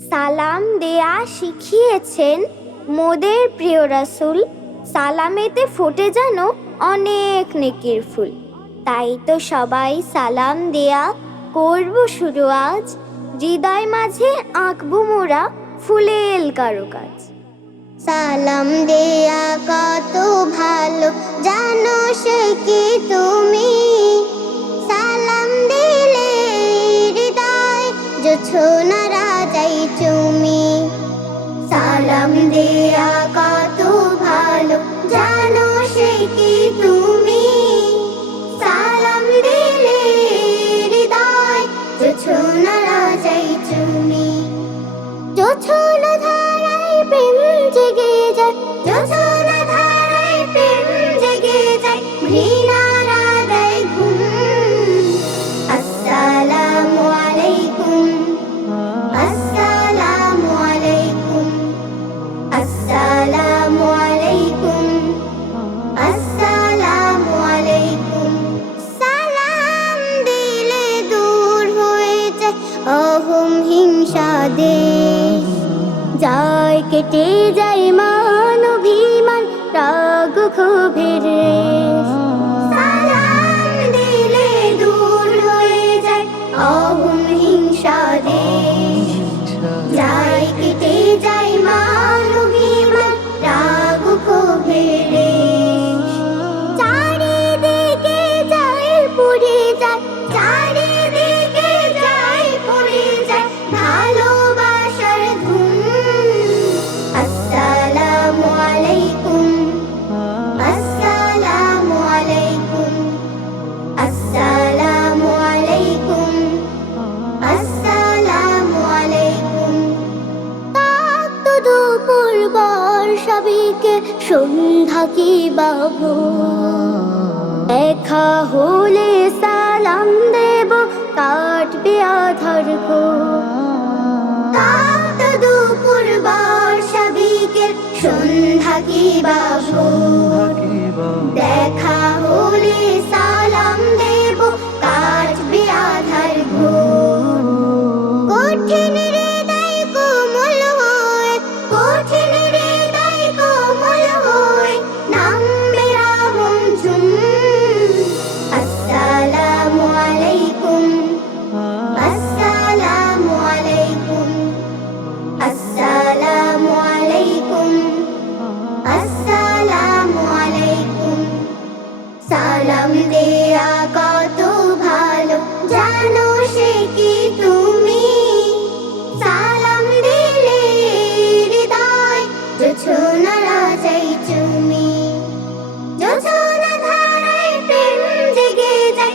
সালাম দেয়া শিখিয়েছেন মোদের প্রিয় রাসুল। সালামেতে ফোটে যেন অনেক নেকির ফুল। তাই তো সবাই সালাম দেয়া করব শুরু আজ। হৃদয় মাঝে আঁকবো মোরা ফুলেল কারও কাজ সালাম দেয়া কত ভালো। মাথায় চুমি সালাম দেয়া আদেশ যায় কেটে যায় মান অভিমান রাগ ক্ষোভের থাকি বাবু দেখা হলে সালাম দেব, কাটবে আধার গো দুপুর বর্ষা বিকেল, সন্ধ্যা কি বা সোনারা চাই তুমি। যোছনা ধারায় প্রেম জেগে যায়